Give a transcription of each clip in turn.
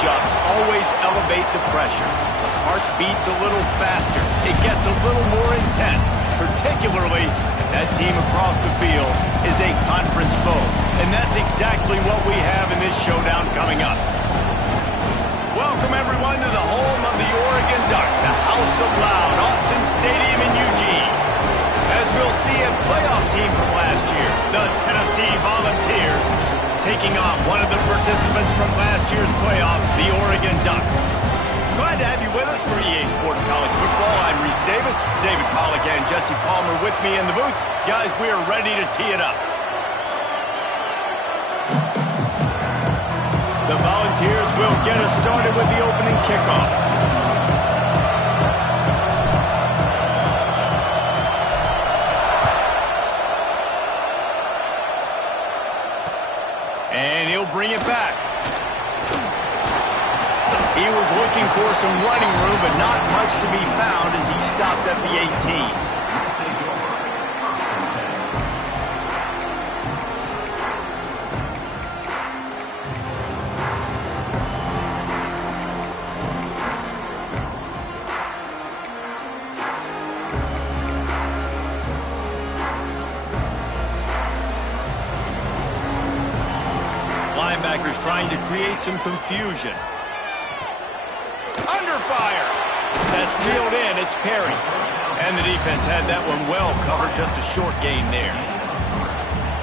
matchups always elevate the pressure. The heart beats a little faster. It gets a little more intense, particularly if that team across the field is a conference foe. And that's exactly what we have in this showdown coming up. Welcome, everyone, to the home of the Oregon Ducks, the House of Loud, Autzen Stadium in Eugene. As we'll see a playoff team from last year, the Tennessee Volunteers, taking on one of the participants from last year's playoff, the Oregon Ducks. Glad to have you with us for EA Sports College Football. I'm Reese Davis, David Pollack and Jesse Palmer with me in the booth. Guys, we are ready to tee it up. The Volunteers will get us started with the opening kickoff. And he'll bring it back. He was looking for some running room, but not much to be found as he stopped at the 18. Linebackers trying to create some confusion. Under fire. That's reeled in. It's Perry. And the defense had that one well covered. Just a short gain there.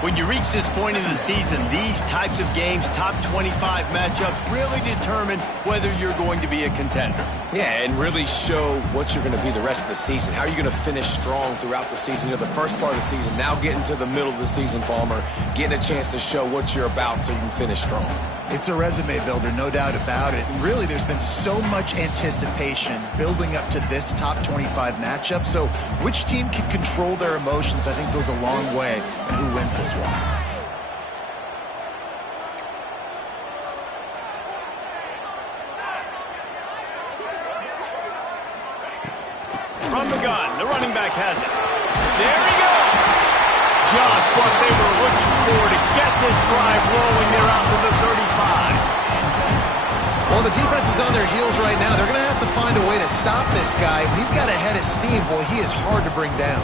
When you reach this point in the season, these types of games, top 25 matchups, really determine whether you're going to be a contender. Yeah, and really show what you're going to be the rest of the season. How are you going to finish strong throughout the season? You know, the first part of the season, now getting to the middle of the season, Palmer, getting a chance to show what you're about so you can finish strong. It's a resume builder, no doubt about it. And really, there's been so much anticipation building up to this top 25 matchup. So which team can control their emotions, I think, goes a long way in who wins this one. From the gun, the running back has it. There he goes! Just what they were looking for to get this drive rolling. They're out to the 35. Well, the defense is on their heels right now. They're going to have to find a way to stop this guy. When he's got a head of steam, boy, he is hard to bring down.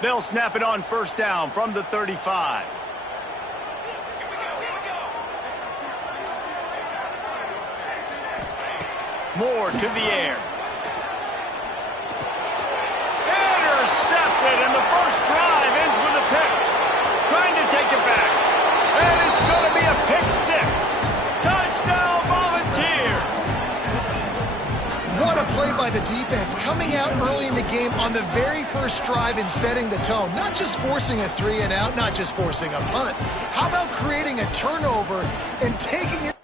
They'll snap it on first down from the 35. Moore to the air. Intercepted, and the first drive ends with a pick. Trying to take it back. And it's going to be a pick six. Touchdown, Volunteers! What a play by the defense, coming out early in the game on the very first drive and setting the tone. Not just forcing a 3 and out, not just forcing a punt. How about creating a turnover and taking it?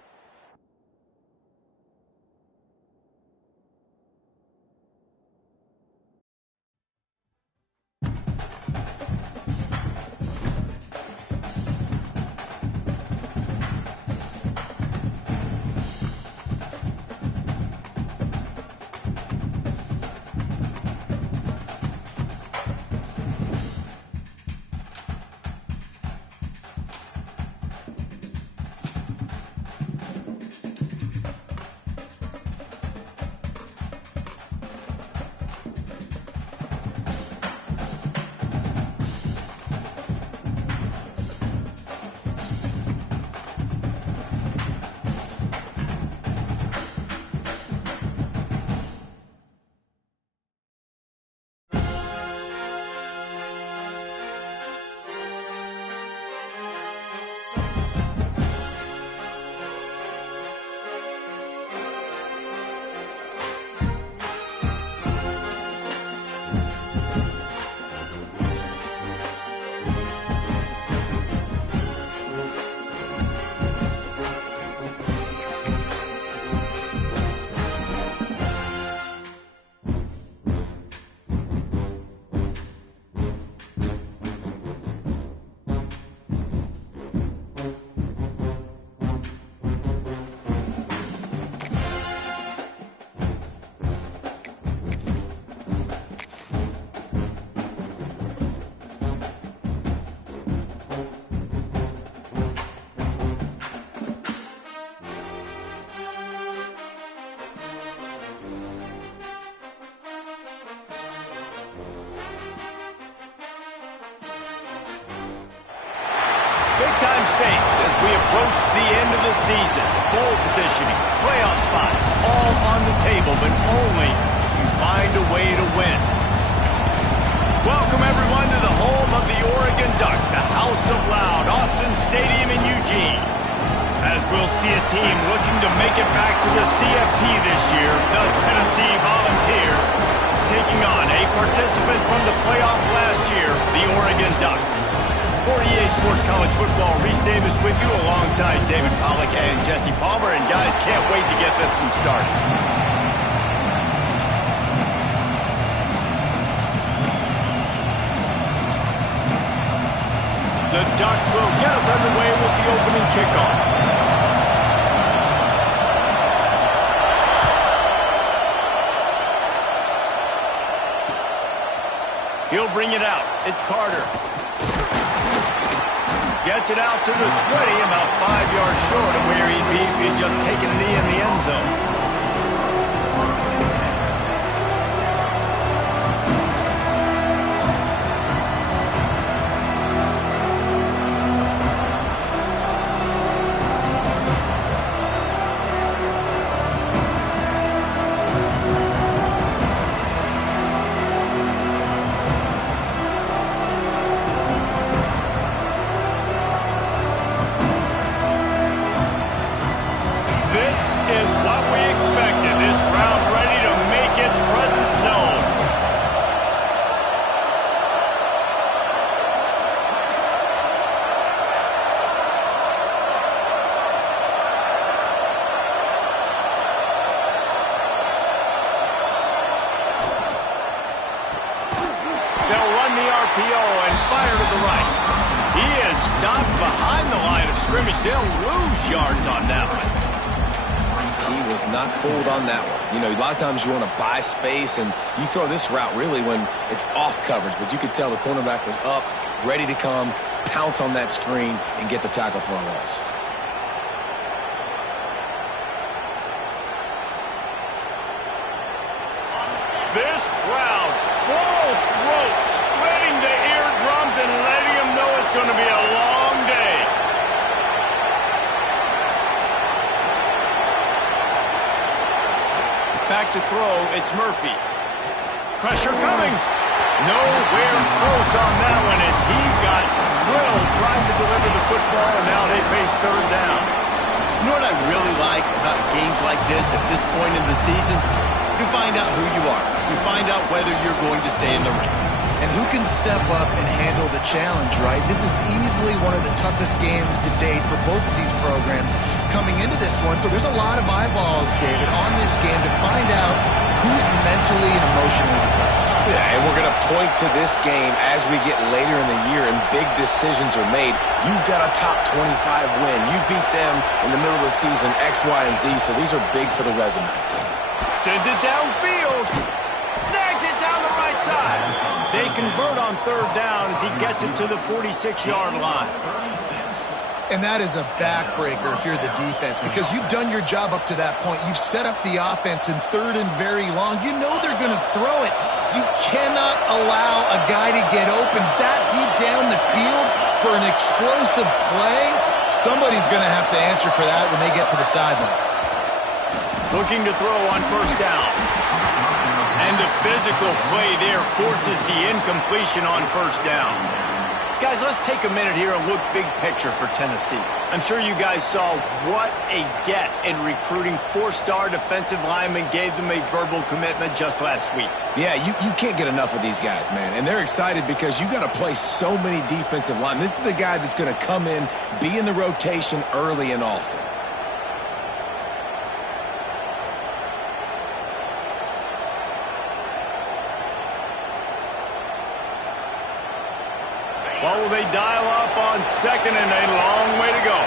the end of the season. Bowl positioning, playoff spots, all on the table, but only you find a way to win. Welcome, everyone, to the home of the Oregon Ducks, the House of Loud, Autzen Stadium in Eugene. As we'll see a team looking to make it back to the CFP this year, the Tennessee Volunteers, taking on a participant from the playoff last year, the Oregon Ducks. For EA Sports College Football, Reese Davis with you alongside David Pollack and Jesse Palmer. And guys, can't wait to get this one started. The Ducks will get us underway with the opening kickoff. He'll bring it out. It's Carter. Gets it out to the 20, about 5 yards short of where he'd be if he'd just taken a knee in the end zone. And fire to the right. He is stopped behind the line of scrimmage. They'll lose yards on that one. He was not fooled on that one. You know, a lot of times you want to buy space, and you throw this route really when it's off coverage. But you could tell the cornerback was up, ready to come, pounce on that screen, and get the tackle for a loss. This crowd, full throat, splitting the eardrums and letting them know it's going to be a long day. Back to throw, it's Murphy. Pressure coming. Nowhere close on that one as he got drilled trying to deliver the football, and now they face third down. You know what I really like about games like this at this point in the season? You find out who you are. You find out whether you're going to stay in the race. And who can step up and handle the challenge, right? This is easily one of the toughest games to date for both of these programs coming into this one. So there's a lot of eyeballs, David, on this game to find out who's mentally and emotionally the toughest. Yeah, and we're going to point to this game as we get later in the year and big decisions are made. You've got a top 25 win. You beat them in the middle of the season, X, Y, and Z, so these are big for the resume. Sends it downfield. Snags it down the right side. They convert on third down as he gets it to the 46-yard line. And that is a backbreaker if you're the defense, because you've done your job up to that point. You've set up the offense in third and very long. You know they're going to throw it. You cannot allow a guy to get open that deep down the field for an explosive play. Somebody's going to have to answer for that when they get to the sidelines. Looking to throw on first down. And the physical play there forces the incompletion on first down. Guys, let's take a minute here and look big picture for Tennessee. I'm sure you guys saw what a get in recruiting. Four-star defensive linemen gave them a verbal commitment just last week. Yeah, you can't get enough of these guys, man. And they're excited because you got to play so many defensive linemen. This is the guy that's going to come in, be in the rotation early and often. What will they dial up on second and a long way to go?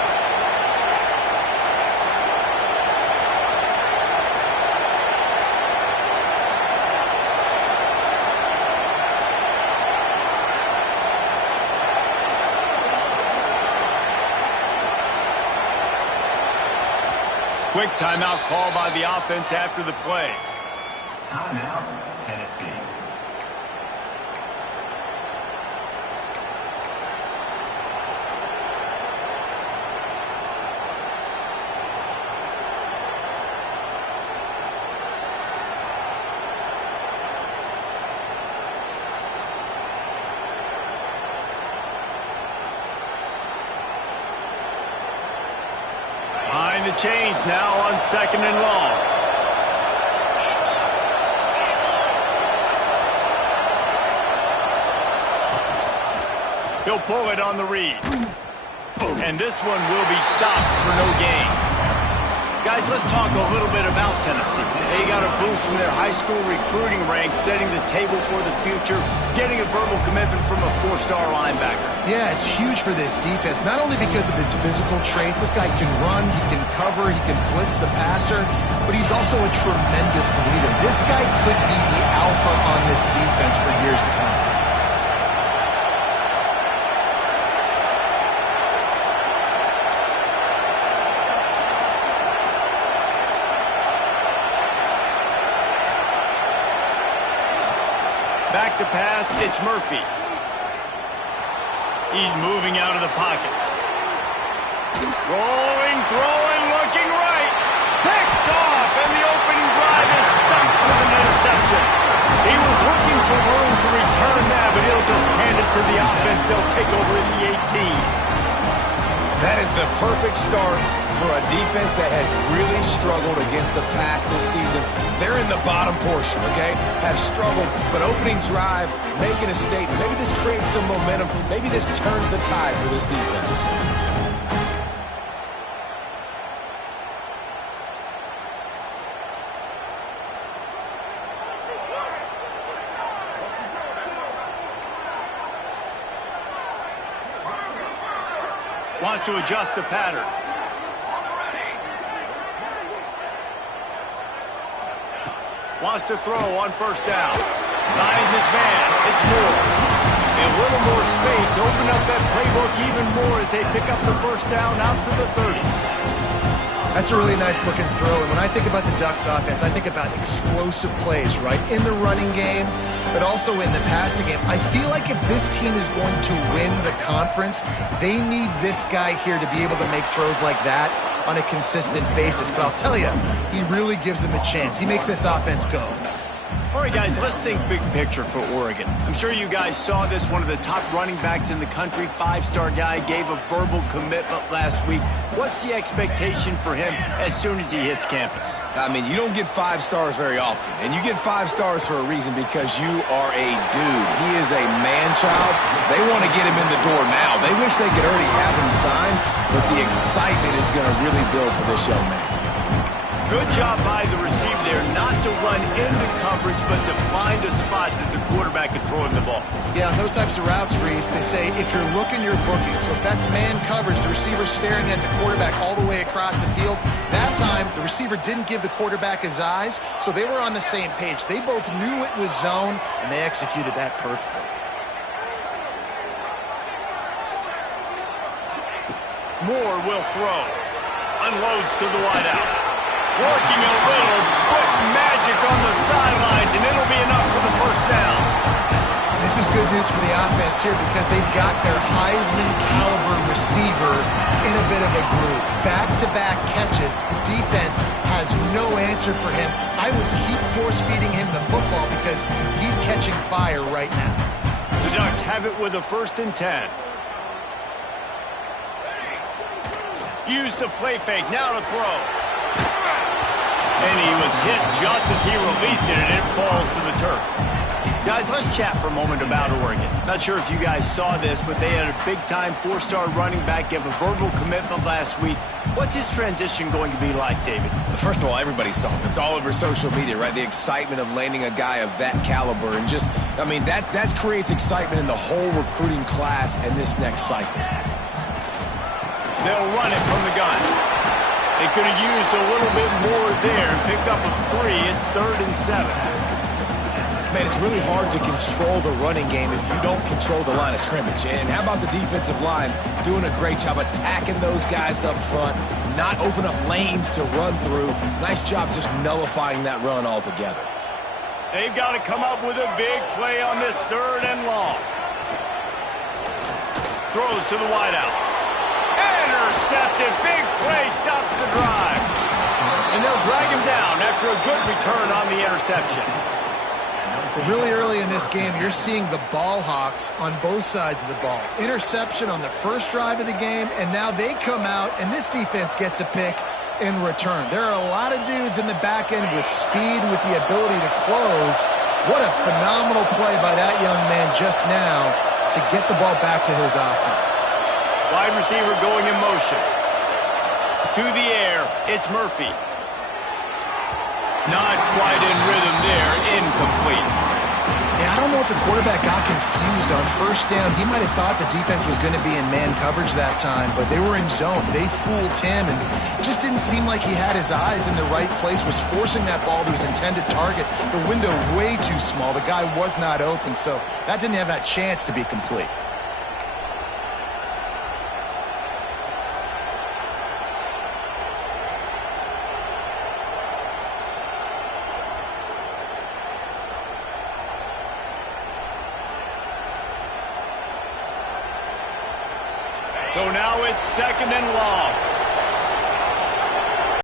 Quick timeout call by the offense after the play. Timeout, Tennessee. change now on 2nd and long. He'll pull it on the read. And this one will be stopped for no gain. Guys, let's talk a little bit about Tennessee. They got a boost from their high school recruiting ranks, setting the table for the future, getting a verbal commitment from a 4-star linebacker. Yeah, it's huge for this defense, not only because of his physical traits. This guy can run, he can cover, he can blitz the passer, but he's also a tremendous leader. This guy could be the alpha on this defense for years to come. Back to pass, it's Murphy. He's moving out of the pocket. Rolling, throwing, looking right. Picked off, and the opening drive is stumped with an interception. He was looking for room to return that, but he'll just hand it to the offense. They'll take over at the 18. That is the perfect start for a defense that has really struggled against the pass this season. They're in the bottom portion, okay? Have struggled, but opening drive, making a statement. Maybe this creates some momentum. Maybe this turns the tide for this defense. Wants to adjust the pattern. Wants to throw on 1st down. Finds his man. It's Moore. A little more space. Open up that playbook even more as they pick up the 1st down out to the 30. That's a really nice looking throw. And when I think about the Ducks offense, I think about explosive plays, right? In the running game, but also in the passing game. I feel like if this team is going to win the conference, they need this guy here to be able to make throws like that on a consistent basis. But I'll tell you, he really gives them a chance. He makes this offense go. All right, guys, let's think big picture for Oregon. I'm sure you guys saw this. One of the top running backs in the country, 5-star guy, gave a verbal commitment last week. What's the expectation for him as soon as he hits campus? I mean, you don't get 5 stars very often, and you get 5 stars for a reason, because you are a dude. He is a man-child. They want to get him in the door now. They wish they could already have him signed, but the excitement is going to really build for this young man. Good job by the receiver there, not to run into coverage, but to find a spot that the quarterback can throw him the ball. Yeah, on those types of routes, Reese, they say if you're looking, you're booking. So if that's man coverage, the receiver's staring at the quarterback all the way across the field. That time, the receiver didn't give the quarterback his eyes, so they were on the same page. They both knew it was zone, and they executed that perfectly. Moore will throw. Unloads to the wideout. Working a little foot magic on the sidelines, and it'll be enough for the 1st down. This is good news for the offense here because they've got their Heisman-caliber receiver in a bit of a groove. Back-to-back catches. Defense has no answer for him. I would keep force-feeding him the football because he's catching fire right now. The Ducks have it with a 1st and 10. Use the play fake. Now to throw. And he was hit just as he released it, and it falls to the turf. Guys, let's chat for a moment about Oregon. Not sure if you guys saw this, but they had a big-time 4-star running back give a verbal commitment last week. What's his transition going to be like, David? First of all, everybody saw it. It's all over social media, right? The excitement of landing a guy of that caliber. And just, I mean, that creates excitement in the whole recruiting class and this next cycle. They'll run it from the gun. They could have used a little bit more there and picked up a 3. It's 3rd and 7. Man, it's really hard to control the running game if you don't control the line of scrimmage. And how about the defensive line doing a great job attacking those guys up front, not open up lanes to run through. Nice job just nullifying that run altogether. They've got to come up with a big play on this 3rd and long. Throws to the wideout. Intercepted. Big play stops the drive. And they'll drag him down after a good return on the interception. Really early in this game, you're seeing the ball hawks on both sides of the ball. Interception on the 1st drive of the game, and now they come out, and this defense gets a pick in return. There are a lot of dudes in the back end with speed and with the ability to close. What a phenomenal play by that young man just now to get the ball back to his offense. Wide receiver going in motion. To the air, it's Murphy. Not quite in rhythm there, incomplete. Yeah, I don't know if the quarterback got confused on first down. He might have thought the defense was going to be in man coverage that time, but they were in zone. They fooled him and just didn't seem like he had his eyes in the right place, was forcing that ball to his intended target. The window way too small. The guy was not open, so that didn't have that chance to be complete. So now it's 2nd and long.